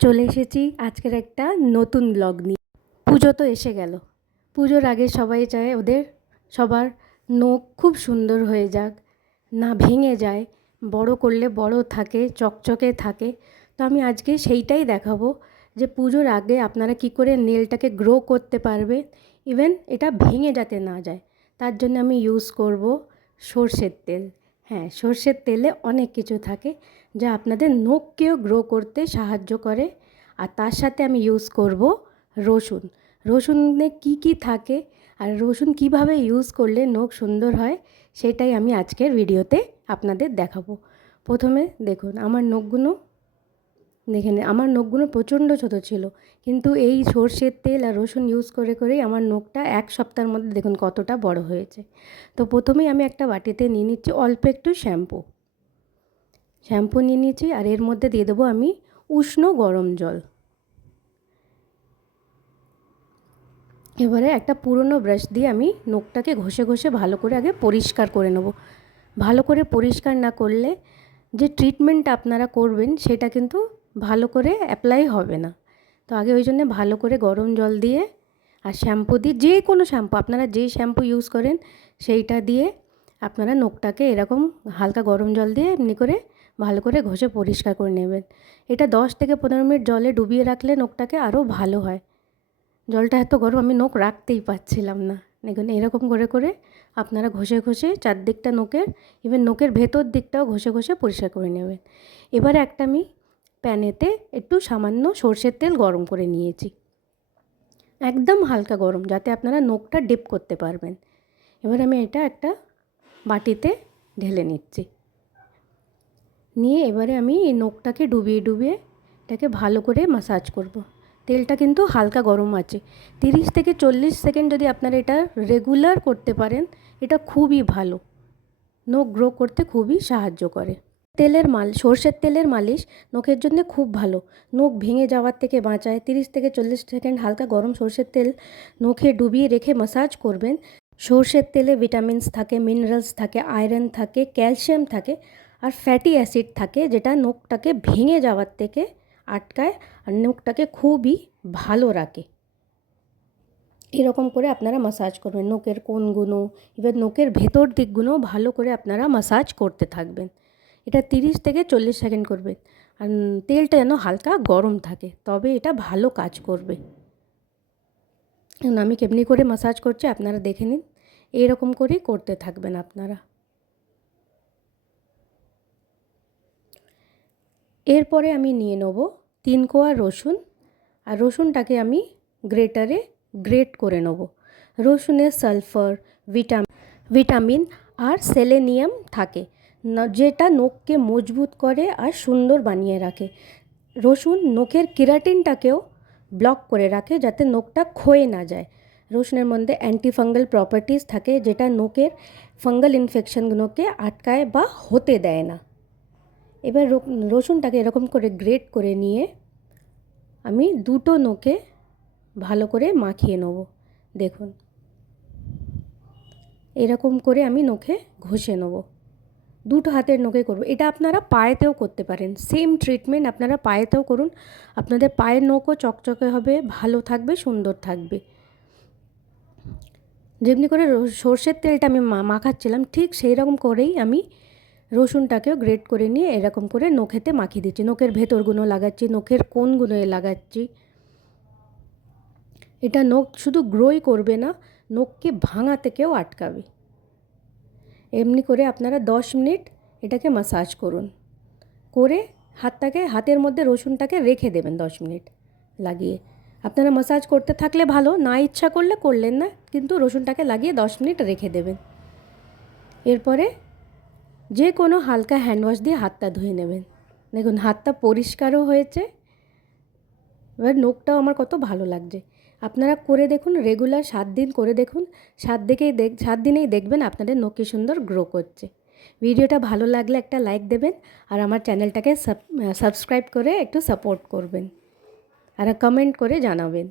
চলে এসেছি আজকের একটা নতুন ব্লগ নিয়ে। পুজো তো এসে গেল। পুজোর আগে সবাই চায় ওদের সবার নখ খুব সুন্দর হয়ে যাক, না ভেঙে যায়, বড় করলে বড় থাকে, চকচকে থাকে। তো আমি আজকে সেইটাই দেখাবো যে পুজোর আগে আপনারা কি করে নেলটাকে গ্রো করতে পারবে ইভেন এটা ভেঙে যাতে না যায়। তার জন্য আমি ইউজ করব সর্ষের তেল। হ্যাঁ সর্ষের তেলে অনেক কিছু থাকে যা আপনাদের নখকেও গ্রো করতে সাহায্য করে। আর তার সাথে আমি ইউজ করব রসুন। রসুনে কি কি থাকে আর রসুন কীভাবে ইউজ করলে নখ সুন্দর হয় সেটাই আমি আজকের ভিডিওতে আপনাদের দেখাবো। প্রথমে দেখুন, আমার নখগুলো দেখে নিন আমার নখগুলো প্রচণ্ড ছোটো ছিল। কিন্তু এই সর্ষের তেল আর রসুন ইউজ করে করেই আমার নখটা এক সপ্তাহের মধ্যে দেখুন কতটা বড় হয়েছে। তো প্রথমেই আমি একটা বাটিতে নিয়ে নিচ্ছি অল্প একটু শ্যাম্পু। শ্যাম্পু নিয়ে নিচ্ছি আর এর মধ্যে দিয়ে দেবো আমি উষ্ণ গরম জল। এবারে একটা পুরনো ব্রাশ দিয়ে আমি নখটাকে ঘষে ঘষে ভালো করে আগে পরিষ্কার করে নেব। ভালো করে পরিষ্কার না করলে যে ট্রিটমেন্ট আপনারা করবেন সেটা কিন্তু ভালো করে অ্যাপ্লাই হবে না। তো আগে ওই জন্য ভালো করে গরম জল দিয়ে আর শ্যাম্পু দিয়ে যে কোনো শ্যাম্পু আপনারা যেই শ্যাম্পু ইউজ করেন সেইটা দিয়ে আপনারা নখটাকে এরকম হালকা গরম জল দিয়ে এমনি করে ভালো করে ঘষে পরিষ্কার করে নেবেন। এটা দশ থেকে পনেরো মিনিট জলে ডুবিয়ে রাখলে নখটাকে আরও ভালো হয়। জলটা এত গরম, আমি নখ রাখতেই পারছিলাম না। দেখুন, এরকম করে করে আপনারা ঘষে ঘষে চারদিকটা নখের ইভেন নখের ভেতর দিকটাও ঘষে ঘষে পরিষ্কার করে নেবেন। এবারে একটা আমি প্যানেতে একটু সামান্য সর্ষের তেল গরম করে নিয়েছি। একদম হালকা গরম, যাতে আপনারা নখটা ডিপ করতে পারবেন। এবার আমি এটা একটা বাটিতে ঢেলে নিচ্ছি। নিয়ে এবারে আমি এই নখটাকে ডুবিয়ে ডুবিয়ে এটাকে ভালো করে মাসাজ করব। তেলটা কিন্তু হালকা গরম আছে। তিরিশ থেকে চল্লিশ সেকেন্ড যদি আপনারা এটা রেগুলার করতে পারেন, এটা খুবই ভালো। নখ গ্রো করতে খুবই সাহায্য করে। তেলের মাল, সর্ষের তেলের মালিশ নখের জন্য খুব ভালো। নখ ভেঙে যাওয়ার থেকে বাঁচায়। তিরিশ থেকে চল্লিশ সেকেন্ড হালকা গরম সর্ষের তেল নখে ডুবিয়ে রেখে মাসাজ করবেন। সর্ষের তেলে ভিটামিনস থাকে মিনারেলস থাকে আয়রন থাকে ক্যালসিয়াম থাকে আর ফ্যাটি অ্যাসিড থাকে যেটা নখটাকে ভেঙে যাওয়ার থেকে আটকায় আর নখটাকে খুবই ভালো রাখে। এরকম করে আপনারা মাসাজ করবেন। নখের কোনগুলো এবার নখের ভেতর দিকগুলো ভালো করে আপনারা মাসাজ করতে থাকবেন। এটা তিরিশ থেকে চল্লিশ সেকেন্ড করবেন আর তেলটা যেন হালকা গরম থাকে, তবে এটা ভালো কাজ করবে। আমি কেমনি করে মাসাজ করছি আপনারা দেখে নিন। এইরকম করেই করতে থাকবেন আপনারা। এরপরে আমি নিয়ে নেব তিন কোয়া রসুন। আর রসুনটাকে আমি গ্রেটারে গ্রেট করে নেব। রসুনের সালফার ভিটামিন ভিটামিন আর সেলেনিয়াম থাকে। যেটা নখকে মজবুত করে আর সুন্দর বানিয়ে রাখে। রসুন নখের কিরাটিনটাকেও ব্লক করে রাখে যাতে নখটা ক্ষয়ে না যায়। রসুনের মধ্যে অ্যান্টিফাঙ্গাল প্রপার্টিস থাকে যেটা নখের ফাঙ্গাল ইনফেকশনগুলোকে আটকায় বা হতে দেয় না। এবার রসুনটাকে এরকম করে গ্রেট করে নিয়ে আমি দুটো নখে ভালো করে মাখিয়ে নেব। দেখুন। এরকম করে আমি নখে ঘষে নেব। দুটো হাতের নখে করব। এটা আপনারা পায়েতেও করতে পারেন। সেম ট্রিটমেন্ট আপনারা পায়েতেও করুন। আপনাদের পায়ের নখও চকচকে হবে, ভালো থাকবে, সুন্দর থাকবে। যেমনি করে সর্ষের তেলটা আমি মাখাচ্ছিলাম, ঠিক সেই রকম করেই আমি রসুনটাকেও গ্রেট করে নিয়ে এরকম করে নখেতে মাখিয়ে দিচ্ছি। নখের ভেতরগুলো লাগাচ্ছি, নখের কোনগুলো লাগাচ্ছি। এটা নখ শুধু গ্রোই করবে না, নখকে ভাঙা থেকেও আটকাবে। এমনি করে আপনারা দশ মিনিট এটাকে মাসাজ করুন। করে হাতটাকে, হাতের মধ্যে রসুনটাকে রেখে দেবেন দশ মিনিট লাগিয়ে। আপনারা মাসাজ করতে থাকলে ভালো, না ইচ্ছা করলে করলেন না, কিন্তু রসুনটাকে লাগিয়ে দশ মিনিট রেখে দেবেন। এরপরে যে কোনো হালকা হ্যান্ডওয়াশ দিয়ে হাতটা ধুয়ে নেবেন। দেখুন, হাতটা পরিষ্কারও হয়েছে এবার নোখটাও আমার কত ভালো লাগছে। আপনারা করে দেখুন রেগুলার সাত দিন করে দেখুন, সাত দিকেই দেখ, সাত দিনেই দেখবেন আপনাদের নখ কি সুন্দর গ্রো করছে। ভিডিওটা ভালো লাগলে একটা লাইক দেবেন আর আমার চ্যানেলটাকে সাবস্ক্রাইব করে একটু সাপোর্ট করবেন। আর কমেন্ট করে জানাবেন।